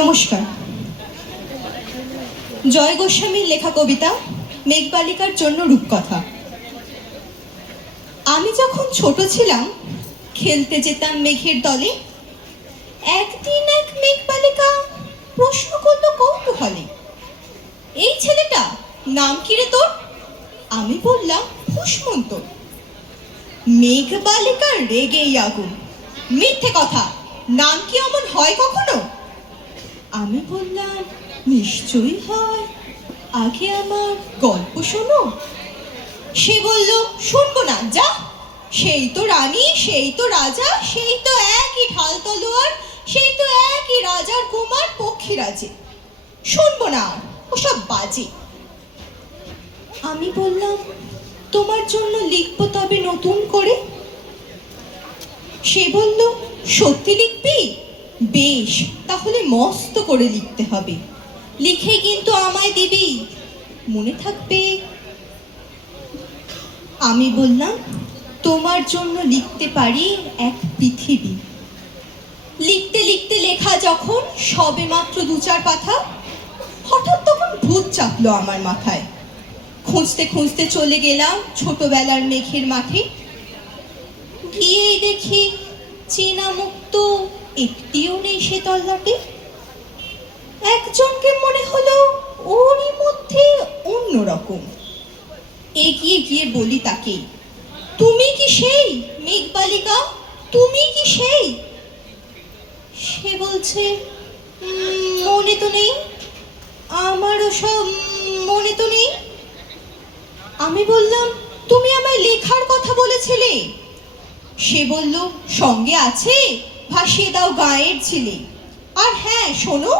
নমস্কার। জয় গোস্বামীর লেখা কবিতা মেঘবালিকার জন্য রূপকথা। আমি যখন ছোট ছিলাম খেলতে যেতাম মেঘের দলে। একদিন এক মেঘবালিকা প্রশ্ন করলো কৌতূহলে, এই ছেলেটা নাম কি রে তোর? আমি বললাম ফুসমন্ত। মেঘবালিকা রেগেই আগুন, মিথ্যে কথা, নাম কি অমন হয় কখনো? আমি বললাম নিশ্চয়ই হয়, আগে আমার গল্প শোনো। সে বলল শুনবো না, যা, সেই তো রানী, সেই তো রাজা, সেই তো একই ঢাল তলোয়ার, সেই তো একই রাজার কুমার পক্ষীরাজে, শুনবো না আর, ওসব বাজে। আমি বললাম তোমার জন্য লিখবো তবে নতুন করে। সে বলল সত্যি লিখবি? বেশ, তাহলে মস্ত করে লিখতে হবে, লিখে কিন্তু আমায় দিবি, মনে থাকবে। আমি বললাম তোমার জন্য লিখতে পারি এক পৃথিবী। লিখতে লিখতে লেখা যখন সবে মাত্র 2-4 পাতা, হঠাৎ তখন ভূত চাপলো আমার মাথায়। খুঁজতে খুঁজতে চলে গেলাম ছোটবেলার মেঘের মাঠে। গিয়েই দেখি চেনা মুখ তো একটিও নেই সে তল্লাটে। একজনকে মনে হলো ওরই মধ্যে অন্যরকম। এগিয়ে গিয়ে বলি তাকে, তুমি কি সেই মেঘবালিকা? তুমি কি সেই? সে বলছে মনে তো নেই, আমারও সব মনে তো নেই। আমি বললাম তুমি আমায় লেখার কথা বলেছিলে। সে বলল সঙ্গে আছে, ভাসিয়ে দাও গাঁয়ের ছেলে। আর হ্যাঁ শোনো,